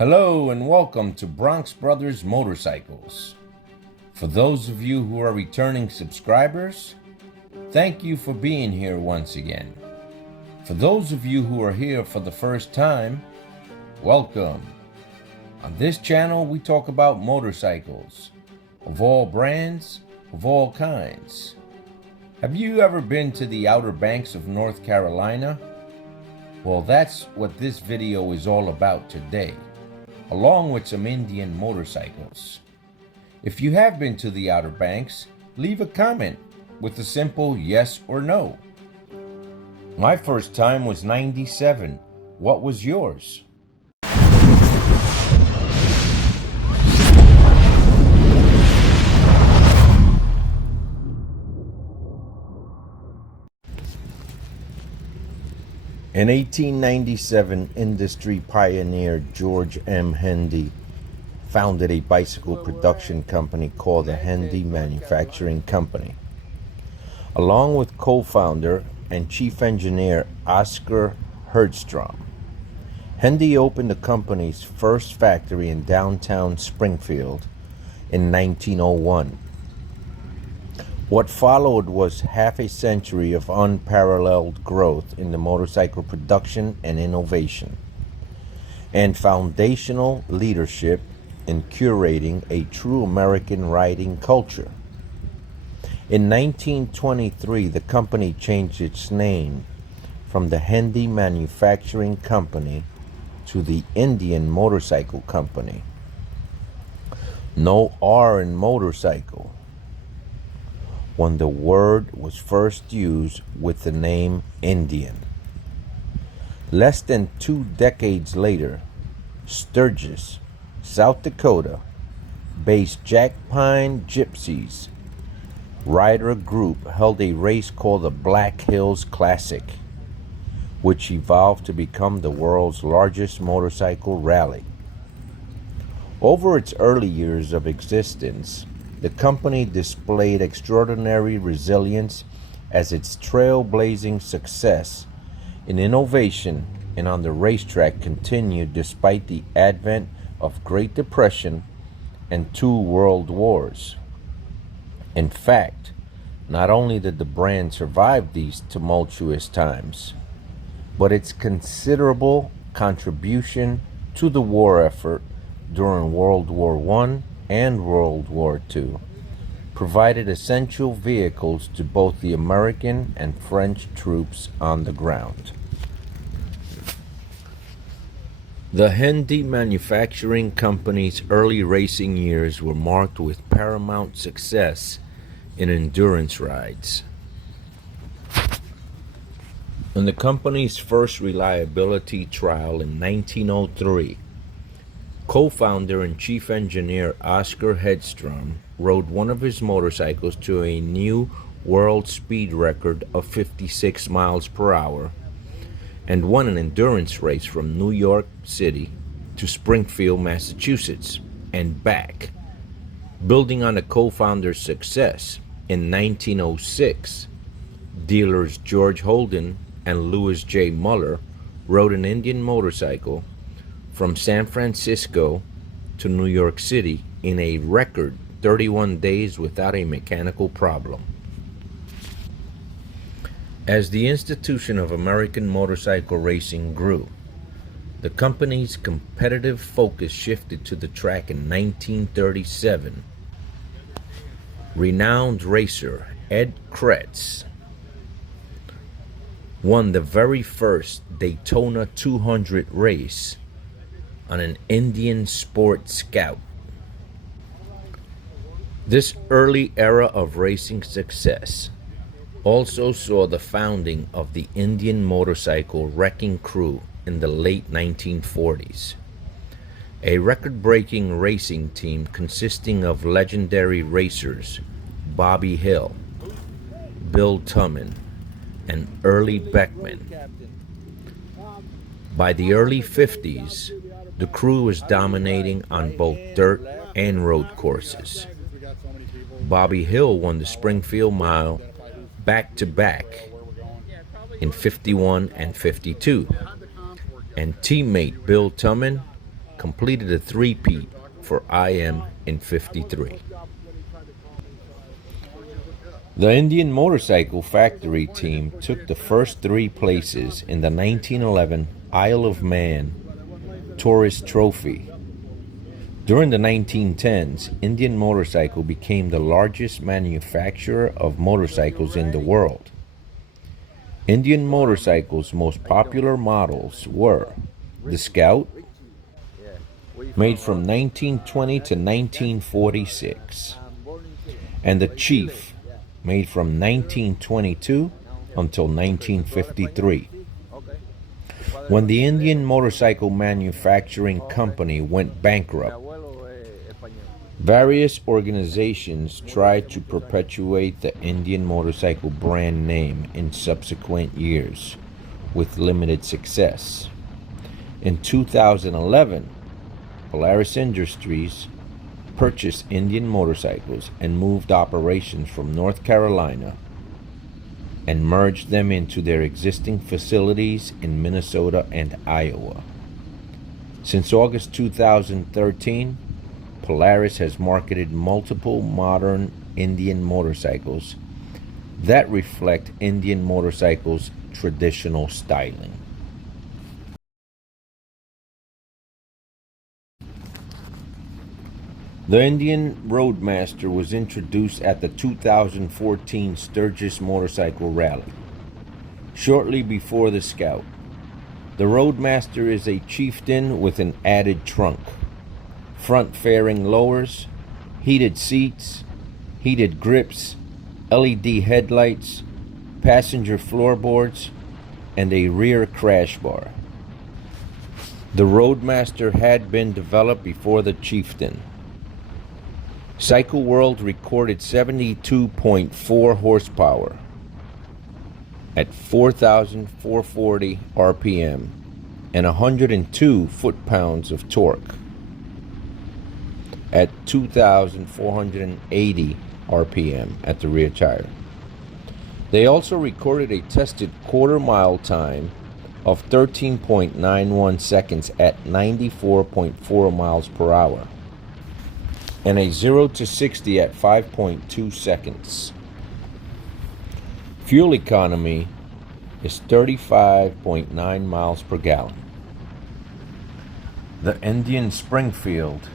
Hello and welcome to Bronx Brothers Motorcycles. For those of you who are returning subscribers, thank you for being here once again. For those of you who are here for the first time, welcome. On this channel we talk about motorcycles, of all brands, of all kinds. Have you ever been to the Outer Banks of North Carolina? Well, that's what this video is all about today, along with some Indian motorcycles. If you have been to the Outer Banks, leave a comment with a simple yes or no. My first time was '97. What was yours? In 1897, industry pioneer George M. Hendy founded a bicycle production company called the Hendy Manufacturing Company. Along with co-founder and chief engineer Oscar Herdstrom, Hendy opened the company's first factory in downtown Springfield in 1901. What followed was half a century of unparalleled growth in the motorcycle production and innovation, and foundational leadership in curating a true American riding culture. In 1923, the company changed its name from the Hendy Manufacturing Company to the Indian Motorcycle Company. No R in motorcycle, when the word was first used with the name Indian. Less than 2 decades later, Sturgis, South Dakota, based Jack Pine Gypsies rider group held a race called the Black Hills Classic, which evolved to become the world's largest motorcycle rally. Over its early years of existence, the company displayed extraordinary resilience as its trailblazing success in innovation and on the racetrack continued despite the advent of Great Depression and 2 world wars. In fact, not only did the brand survive these tumultuous times, but its considerable contribution to the war effort during World War I and World War II provided essential vehicles to both the American and French troops on the ground. The Hendy Manufacturing Company's early racing years were marked with paramount success in endurance rides. In the company's first reliability trial in 1903, co-founder and chief engineer Oscar Herdstrom rode one of his motorcycles to a new world speed record of 56 miles per hour and won an endurance race from New York City to Springfield, Massachusetts, and back. Building on the co-founder's success, in 1906, dealers George Holden and Louis J. Muller rode an Indian motorcycle from San Francisco to New York City in a record 31 days without a mechanical problem. As the institution of American motorcycle racing grew, the company's competitive focus shifted to the track in 1937. Renowned racer Ed Kretz won the very first Daytona 200 race on an Indian Sport Scout. This early era of racing success also saw the founding of the Indian Motorcycle Wrecking Crew in the late 1940s, a record-breaking racing team consisting of legendary racers Bobby Hill, Bill Tummin, and Early Beckman. By the early 50s, the crew was dominating on both dirt and road courses. Bobby Hill won the Springfield Mile back-to-back in '51 and '52, and teammate Bill Tummin completed a three-peat for IM in '53. The Indian Motorcycle Factory team took the first three places in the 1911 Isle of Man Tourist Trophy. During the 1910s, Indian Motorcycle became the largest manufacturer of motorcycles in the world. Indian Motorcycle's most popular models were the Scout, made from 1920 to 1946, and the Chief, made from 1922 until 1953. When the Indian Motorcycle Manufacturing Company went bankrupt, various organizations tried to perpetuate the Indian Motorcycle brand name in subsequent years, with limited success. In 2011, Polaris Industries purchased Indian Motorcycles and moved operations from North Carolina and merged them into their existing facilities in Minnesota and Iowa. Since August 2013, Polaris has marketed multiple modern Indian motorcycles that reflect Indian motorcycles' traditional styling. The Indian Roadmaster was introduced at the 2014 Sturgis Motorcycle Rally, shortly before the Scout. The Roadmaster is a chieftain with an added trunk, front fairing lowers, heated seats, heated grips, LED headlights, passenger floorboards, and a rear crash bar. The Roadmaster had been developed before the Chieftain. Cycle World recorded 72.4 horsepower at 4,440 RPM and 102 foot-pounds of torque at 2,480 RPM at the rear tire. They also recorded a tested quarter-mile time of 13.91 seconds at 94.4 miles per hour and a 0 to 60 at 5.2 seconds. Fuel economy is 35.9 miles per gallon. The Indian Springfield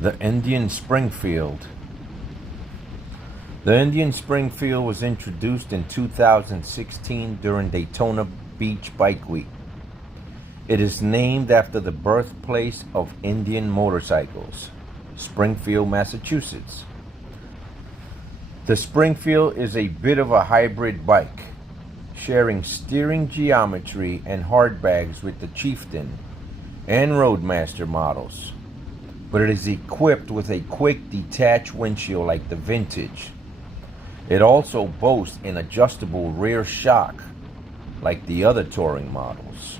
The Indian Springfield was introduced in 2016 during Daytona Beach Bike Week. It is named after the birthplace of Indian motorcycles, Springfield, Massachusetts. The Springfield is a bit of a hybrid bike, sharing steering geometry and hard bags with the Chieftain and Roadmaster models, but it is equipped with a quick detach windshield like the Vintage. It also boasts an adjustable rear shock like the other touring models.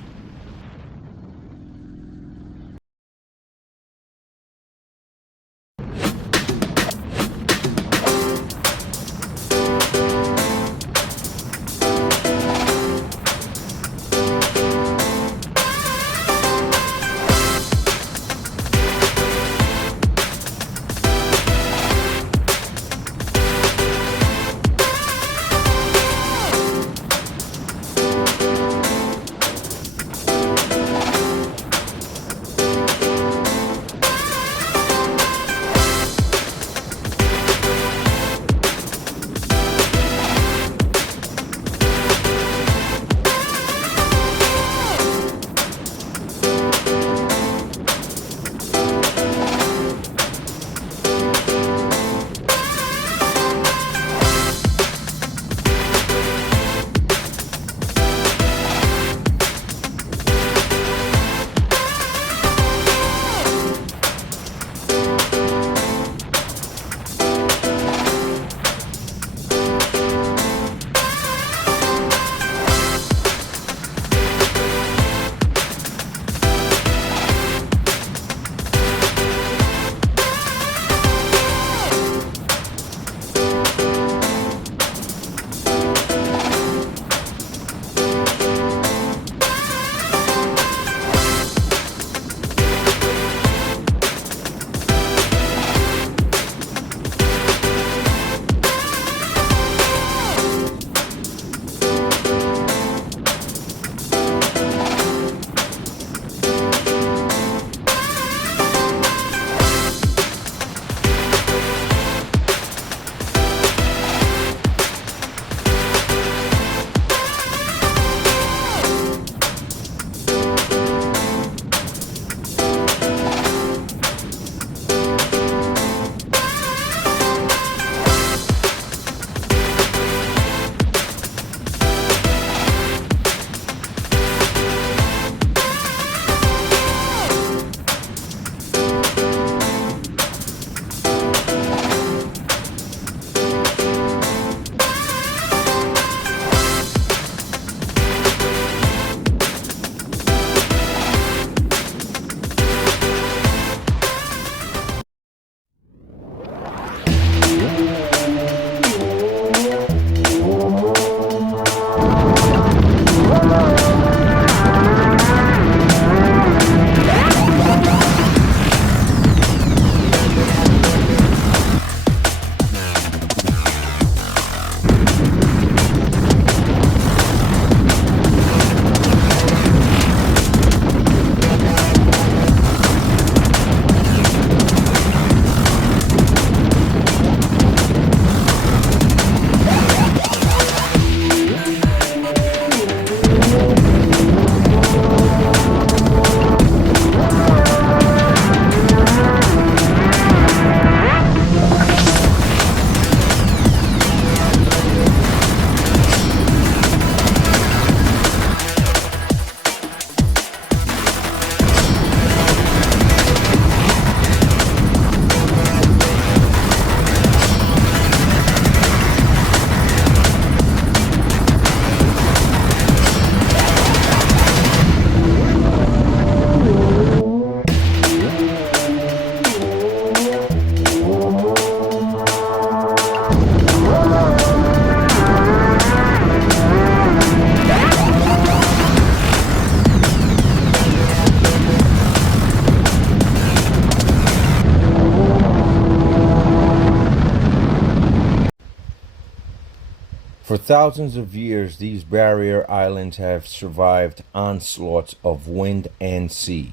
For thousands of years, these barrier islands have survived onslaughts of wind and sea.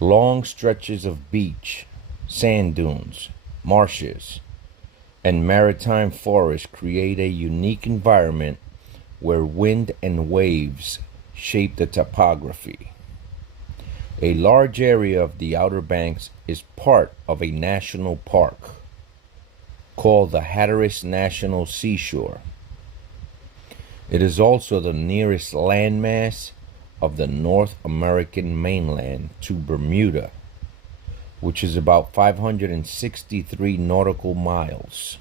Long stretches of beach, sand dunes, marshes, and maritime forests create a unique environment where wind and waves shape the topography. A large area of the Outer Banks is part of a national park called the Hatteras National Seashore. It is also the nearest landmass of the North American mainland to Bermuda, which is about 563 nautical miles,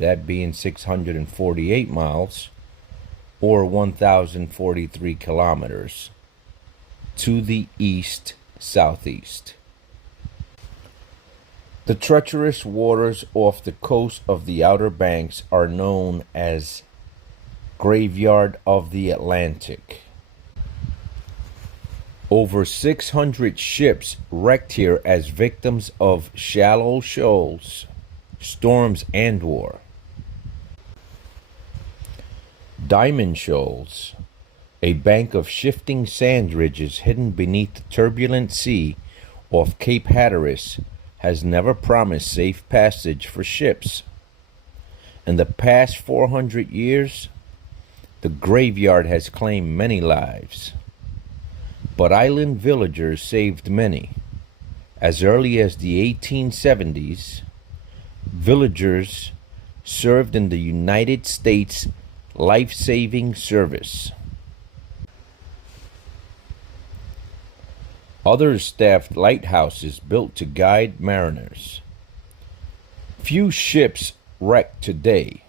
that being 648 miles or 1,043 kilometers to the east-southeast. The treacherous waters off the coast of the Outer Banks are known as Graveyard of the Atlantic. Over 600 ships wrecked here as victims of shallow shoals, storms, and war. Diamond Shoals, a bank of shifting sand ridges hidden beneath the turbulent sea off Cape Hatteras, has never promised safe passage for ships. In the past 400 years, the graveyard has claimed many lives. But island villagers saved many. As early as the 1870s, villagers served in the United States Life-Saving Service. Others staffed lighthouses built to guide mariners. Few ships wreck today,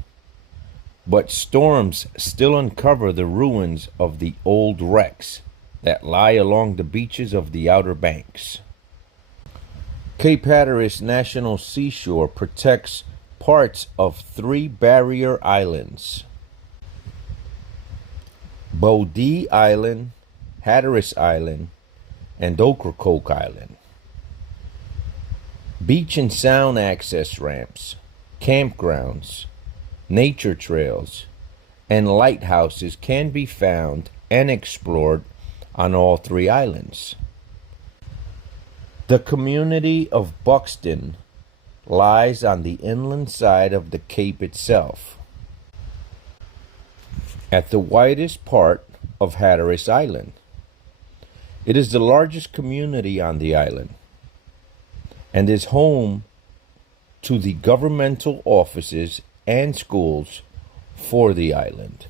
but storms still uncover the ruins of the old wrecks that lie along the beaches of the Outer Banks. Cape Hatteras National Seashore protects parts of 3 barrier islands: Bodie Island, Hatteras Island, and Ocracoke Island. Beach and sound access ramps, campgrounds, nature trails, and lighthouses can be found and explored on all 3 islands. The community of Buxton lies on the inland side of the cape itself, at the widest part of Hatteras Island. It is the largest community on the island and is home to the governmental offices and schools for the island.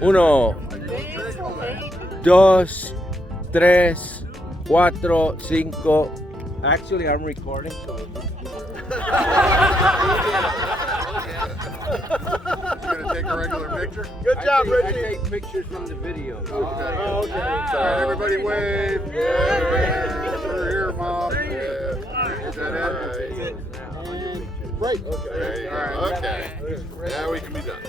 Uno, dos, tres, cuatro, cinco. Actually, I'm recording, so. You gonna take a regular picture? Good job, I Richie. take pictures from the video. Okay. Oh, okay. All right, everybody wave. We're here, Mom. Yeah. Is that it? Right. Okay. All right. Okay. Now we can be done.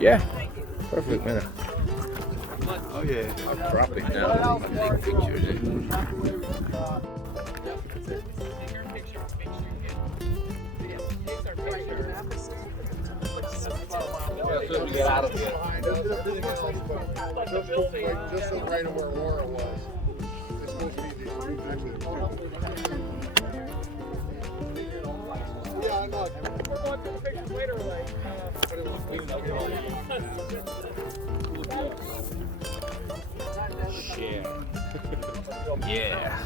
Yeah, perfect, man. Oh yeah. I'm dropping down. Take pictures. Get out of here. Just so right where Laura was. It's supposed to be actually. Yeah, I know. We're going through the pictures later, like. Share. Yeah.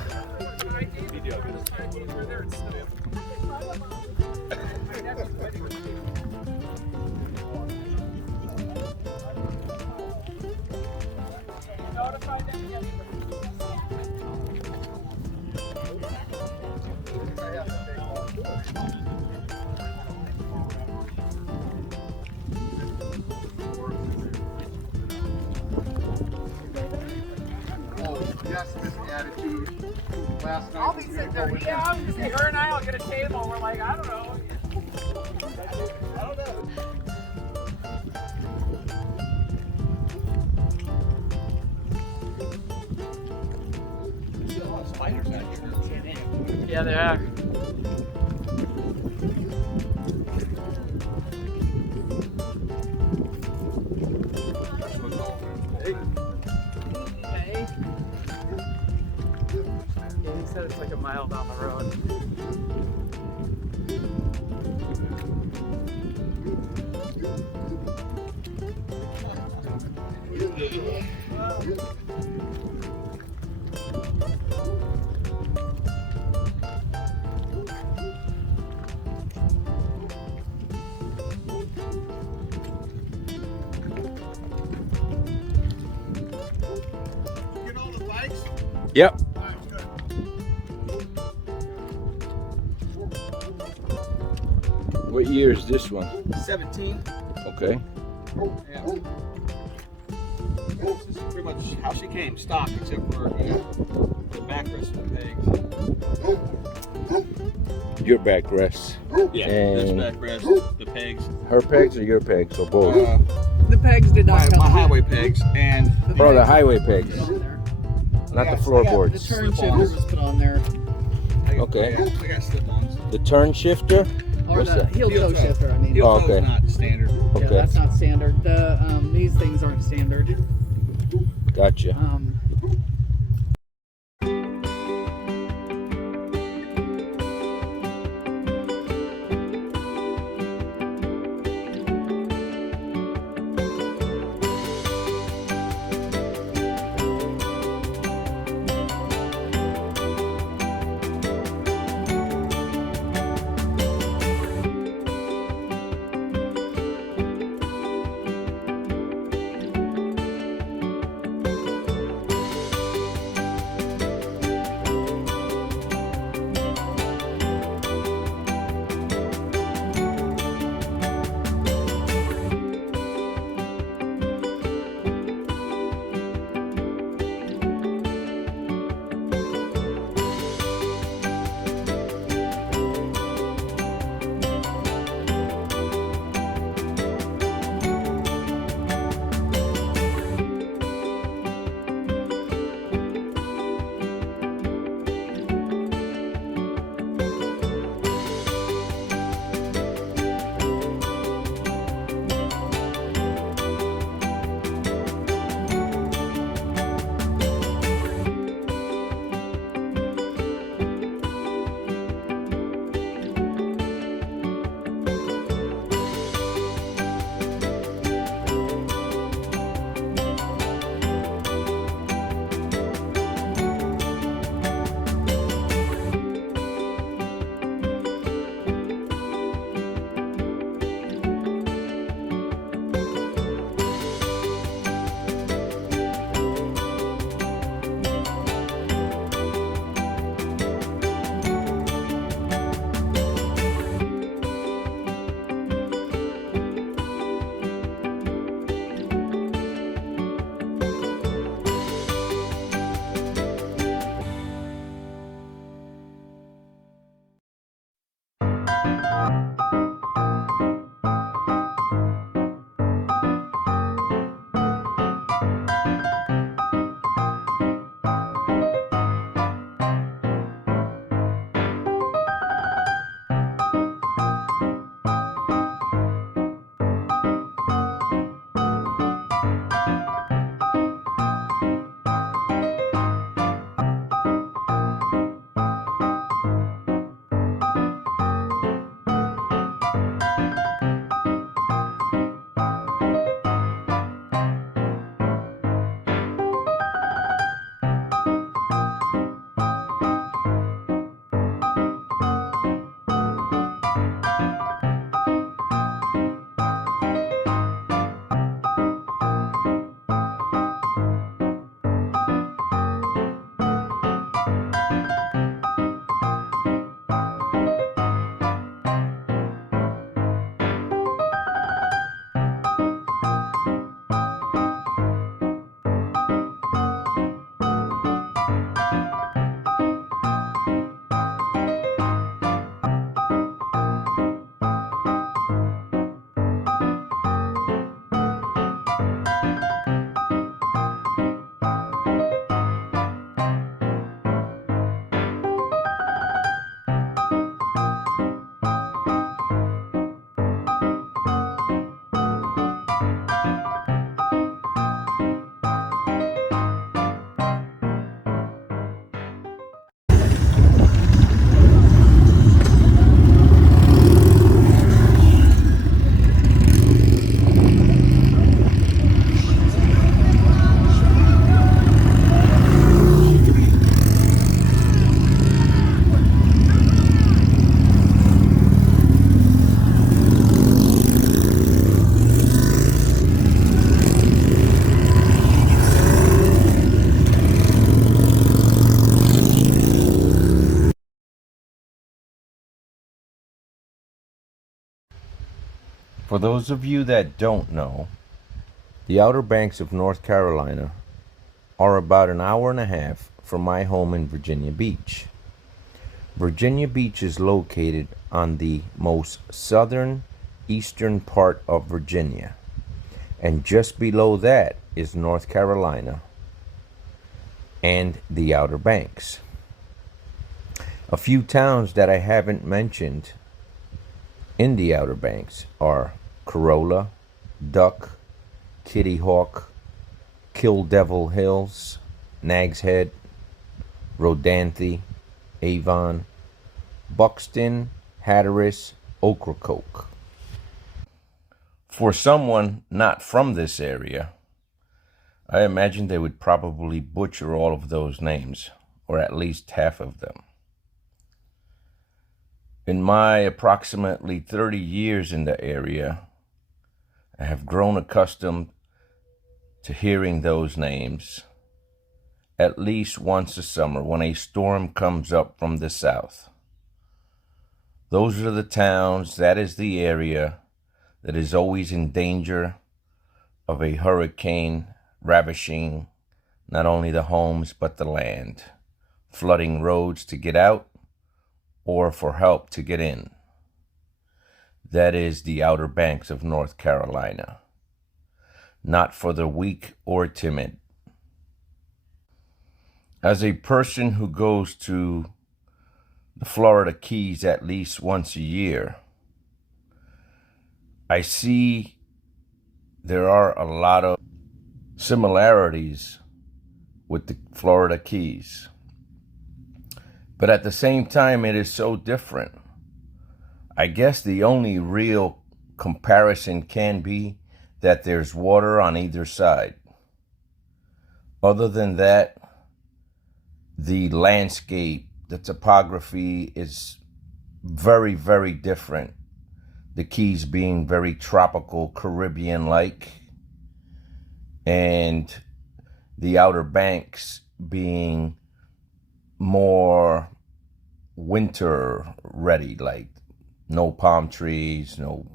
Yes, Miss Attitude. Last night. I'll be sitting there. Yeah, I was gonna say her and I will get a table. We're like, I don't know. I don't know. Yeah, they are. Hey. Yeah, he said it's like a mile down the road. Get all the bikes? Yep. What year is this one? 17. Okay. Yeah. This is pretty much how she came, stock, except for the backrest of the pegs. Your backrest. Yeah, And- this backrest, the pegs. Her pegs or your pegs or both? The pegs did not come. My highway pegs and Oh, the highway pegs, there. not the The floorboards. turn shifter was put on there. Okay. I got slip-ons. The turn shifter? Or What's the that? heel toe shifter, I mean. Heel Oh, toe's okay. not standard. Yeah, Okay, that's not standard. The these things aren't standard. gotcha. For those of you that don't know, the Outer Banks of North Carolina are about an hour and a half from my home in Virginia Beach. Virginia Beach is located on the most southern eastern part of Virginia, and just below that is North Carolina and the Outer Banks. A few towns that I haven't mentioned in the Outer Banks are Corolla, Duck, Kitty Hawk, Kill Devil Hills, Nag's Head, Rodanthe, Avon, Buxton, Hatteras, Ocracoke. For someone not from this area, I imagine they would probably butcher all of those names, or at least half of them. In my approximately 30 years in the area, I have grown accustomed to hearing those names at least once a summer when a storm comes up from the south. Those are the towns, that is the area that is always in danger of a hurricane ravishing not only the homes but the land, flooding roads to get out or for help to get in. That is the Outer Banks of North Carolina, not for the weak or timid. As a person who goes to the Florida Keys at least once a year, I see there are a lot of similarities with the Florida Keys. But at the same time, it is so different. I guess the only real comparison can be that there's water on either side. Other than that, the landscape, the topography is very, very different. The Keys being very tropical, Caribbean-like, and the Outer Banks being more winter ready, like no palm trees, no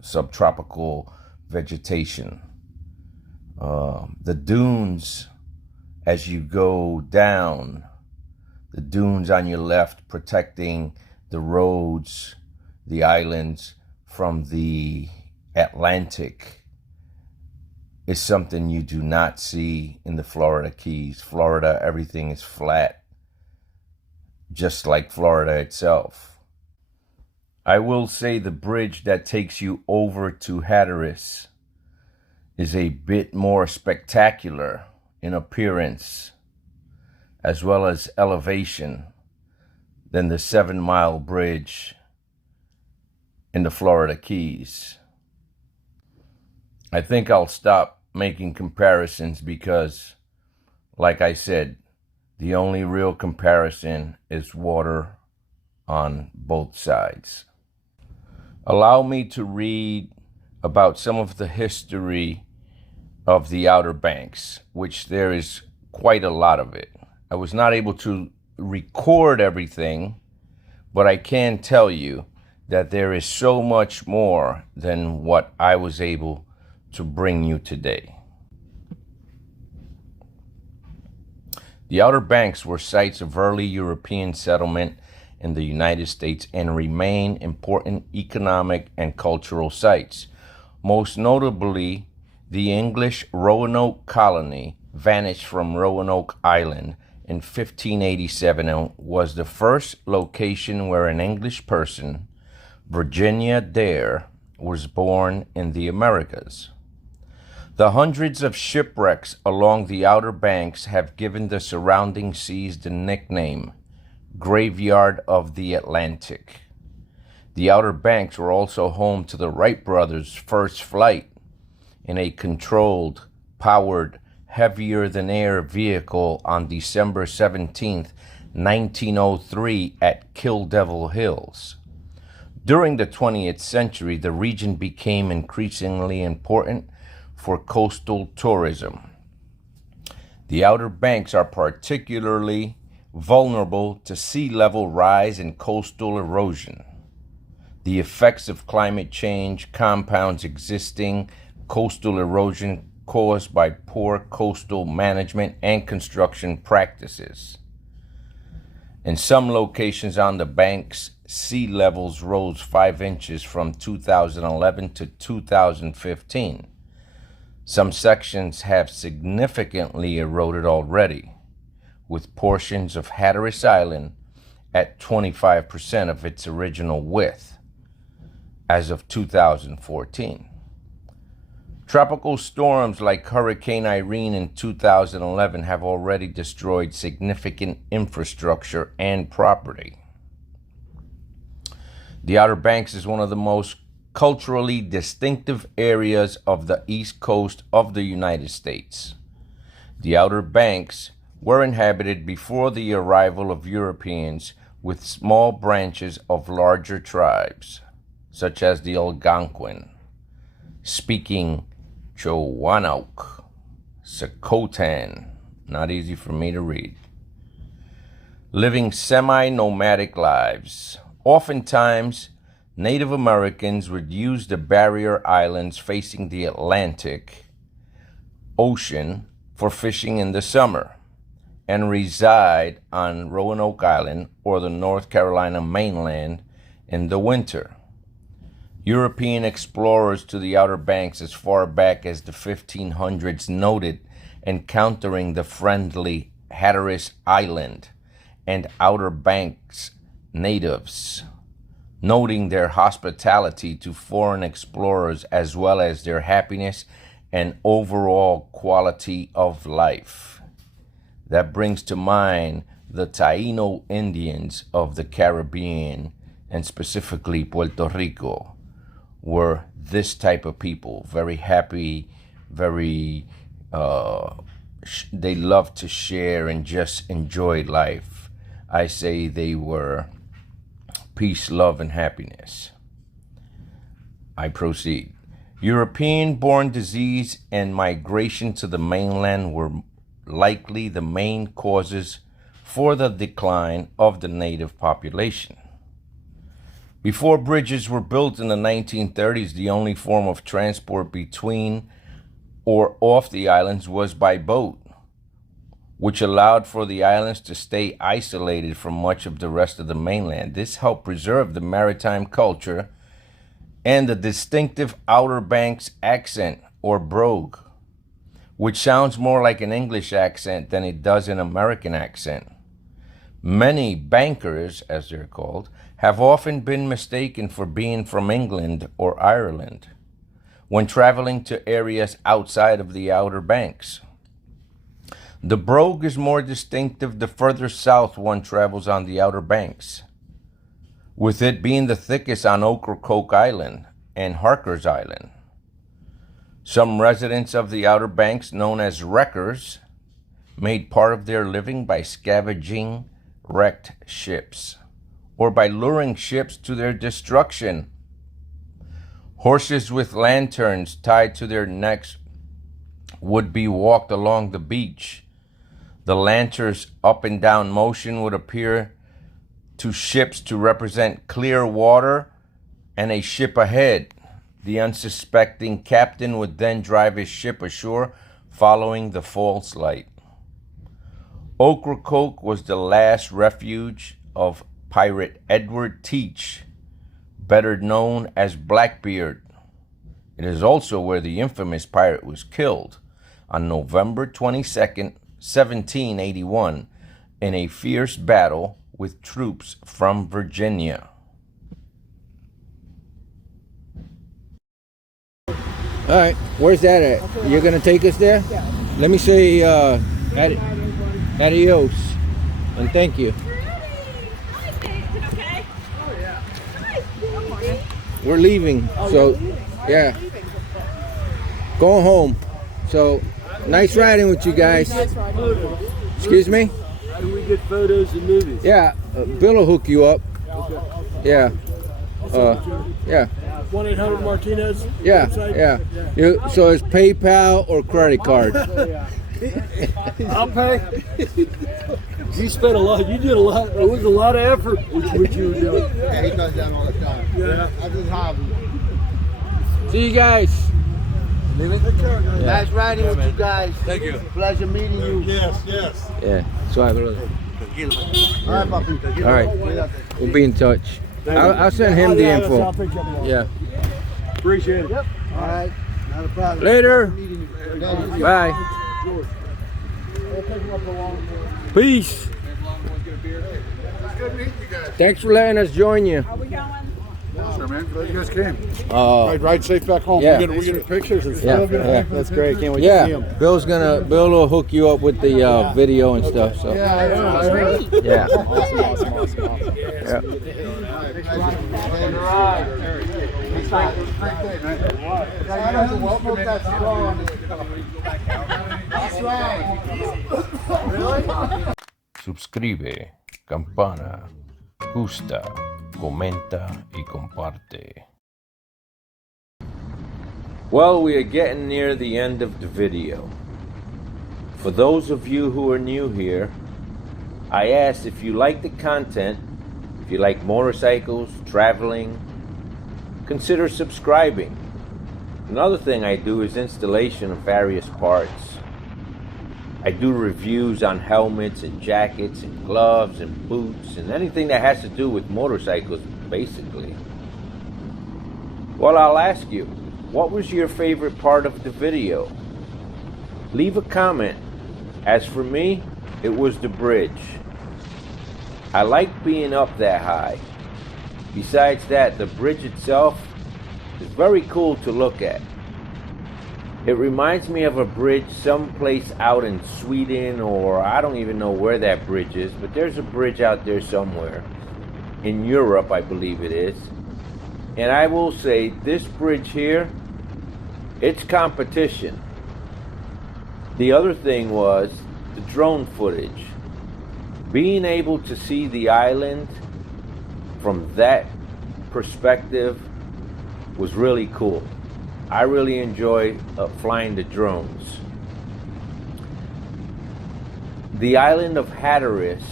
subtropical vegetation. The dunes, as you go down, the dunes on your left protecting the roads, the islands from the Atlantic, is something you do not see in the Florida Keys. Florida, everything is flat, just like Florida itself. I will say the bridge that takes you over to Hatteras is a bit more spectacular in appearance as well as elevation than the 7-mile bridge in the Florida Keys. I think I'll stop making comparisons because, like I said, the only real comparison is water on both sides. Allow me to read about some of the history of the Outer Banks, which there is quite a lot of it. I was not able to record everything, but I can tell you that there is so much more than what I was able to bring you today. The Outer Banks were sites of early European settlement in the United States and remain important economic and cultural sites. Most notably, the English Roanoke colony vanished from Roanoke Island in 1587 and was the first location where an English person, Virginia Dare, was born in the Americas. The hundreds of shipwrecks along the Outer Banks have given the surrounding seas the nickname Graveyard of the Atlantic. The Outer Banks were also home to the Wright brothers' first flight in a controlled, powered, heavier-than-air vehicle on December 17, 1903 at Kill Devil Hills. During the 20th century, the region became increasingly important for coastal tourism. The Outer Banks are particularly vulnerable to sea level rise and coastal erosion. The effects of climate change compounds existing coastal erosion caused by poor coastal management and construction practices. In some locations on the banks, sea levels rose 5 inches from 2011 to 2015. Some sections have significantly eroded already, with portions of Hatteras Island at 25% of its original width as of 2014. Tropical storms like Hurricane Irene in 2011 have already destroyed significant infrastructure and property. The Outer Banks is one of the most culturally distinctive areas of the east coast of the United States. The Outer Banks were inhabited before the arrival of Europeans, with small branches of larger tribes, such as the Algonquin, speaking Chowanoc, Socotan, not easy for me to read, living semi-nomadic lives. Oftentimes, Native Americans would use the barrier islands facing the Atlantic Ocean for fishing in the summer and reside on Roanoke Island or the North Carolina mainland in the winter. European explorers to the Outer Banks as far back as the 1500s noted encountering the friendly Hatteras Island and Outer Banks natives, noting their hospitality to foreign explorers as well as their happiness and overall quality of life. That brings to mind the Taino Indians of the Caribbean, and specifically Puerto Rico, were this type of people, very happy, very, they love to share and just enjoy life. I say they were peace, love, and happiness. I proceed. European-born disease and migration to the mainland were likely the main causes for the decline of the native population. Before bridges were built in the 1930s, the only form of transport between or off the islands was by boat, which allowed for the islands to stay isolated from much of the rest of the mainland. This helped preserve the maritime culture and the distinctive Outer Banks accent, or brogue, which sounds more like an English accent than it does an American accent. Many bankers, as they're called, have often been mistaken for being from England or Ireland when traveling to areas outside of the Outer Banks. The brogue is more distinctive the further south one travels on the Outer Banks, with it being the thickest on Ocracoke Island and Harker's Island. Some residents of the Outer Banks, known as wreckers, made part of their living by scavenging wrecked ships or by luring ships to their destruction. Horses with lanterns tied to their necks would be walked along the beach. The lanterns' up and down motion would appear to ships to represent clear water and a ship ahead. The unsuspecting captain would then drive his ship ashore, following the false light. Ocracoke was the last refuge of pirate Edward Teach, better known as Blackbeard. It is also where the infamous pirate was killed on November 22nd, 1781, in a fierce battle with troops from Virginia. All right, where's that at? You're gonna take us there? Yeah. Let me say adios and thank you. We're leaving, so yeah, going home. So nice riding with you guys. Excuse me? How do we get photos and movies? Yeah, Bill will hook you up. Yeah. Yeah. 1-800-Martinez? Yeah, website? yeah. So it's PayPal or credit card? I'll pay. You spent a lot. You did a lot. It was a lot of effort, which you were doing. Yeah, he does that all the time. Yeah. That's his hobby. See you guys. Nice riding with you guys. Thank you. Pleasure meeting you. Yes, yes. Yeah. Suave, brother. All right, papi. All right. We'll be in touch. I'll send him the info. Yeah. Appreciate it. All right. Not a problem. Later. Meeting you. Bye. Peace. Good meeting you guys. Thanks for letting us join you. Are we going? Sure, man. Glad you guys came. Ride safe back home. yeah. We get pictures and Yeah, stuff. yeah. That's great. Can't wait Yeah, to see him. Bill will hook you up with the video and stuff. So Yeah, I heard. yeah. Suscribe, campana, gusta, comenta y comparte. Well, we are getting near the end of the video. For those of you who are new here, I ask if you like the content, if you like motorcycles, traveling, consider subscribing. Another thing I do is installation of various parts. I do reviews on helmets and jackets and gloves and boots and anything that has to do with motorcycles, basically. Well, I'll ask you, what was your favorite part of the video? Leave a comment. As for me, it was the bridge. I like being up that high. Besides that, the bridge itself is very cool to look at. It reminds me of a bridge someplace out in Sweden, or I don't even know where that bridge is, but there's a bridge out there somewhere. In Europe, I believe it is. And I will say, this bridge here, it's competition. The other thing was the drone footage. Being able to see the island from that perspective was really cool. I really enjoy flying the drones. The island of Hatteras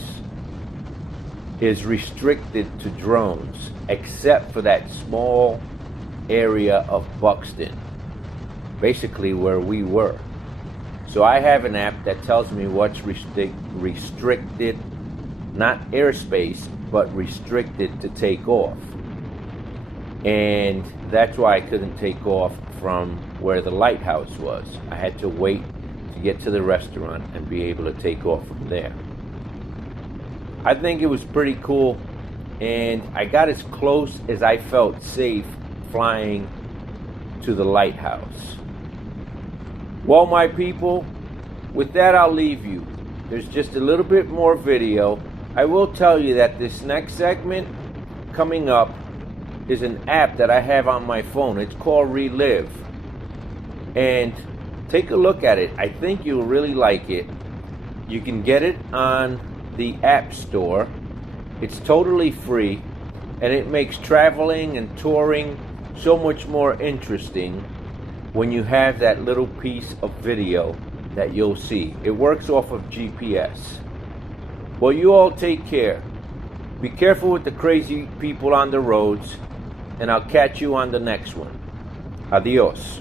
is restricted to drones, except for that small area of Buxton, basically where we were. So I have an app that tells me what's restricted, not airspace, but restricted to take off. And that's why I couldn't take off from where the lighthouse was. I had to wait to get to the restaurant and be able to take off from there. I think it was pretty cool, and I got as close as I felt safe flying to the lighthouse. Well, my people, with that I'll leave you. There's just a little bit more video. I will tell you that this next segment coming up is an app that I have on my phone. It's called Relive. And take a look at it. I think you'll really like it. You can get it on the App Store. It's totally free, and it makes traveling and touring so much more interesting when you have that little piece of video that you'll see. It works off of GPS. Well, you all take care. Be careful with the crazy people on the roads, and I'll catch you on the next one. Adios.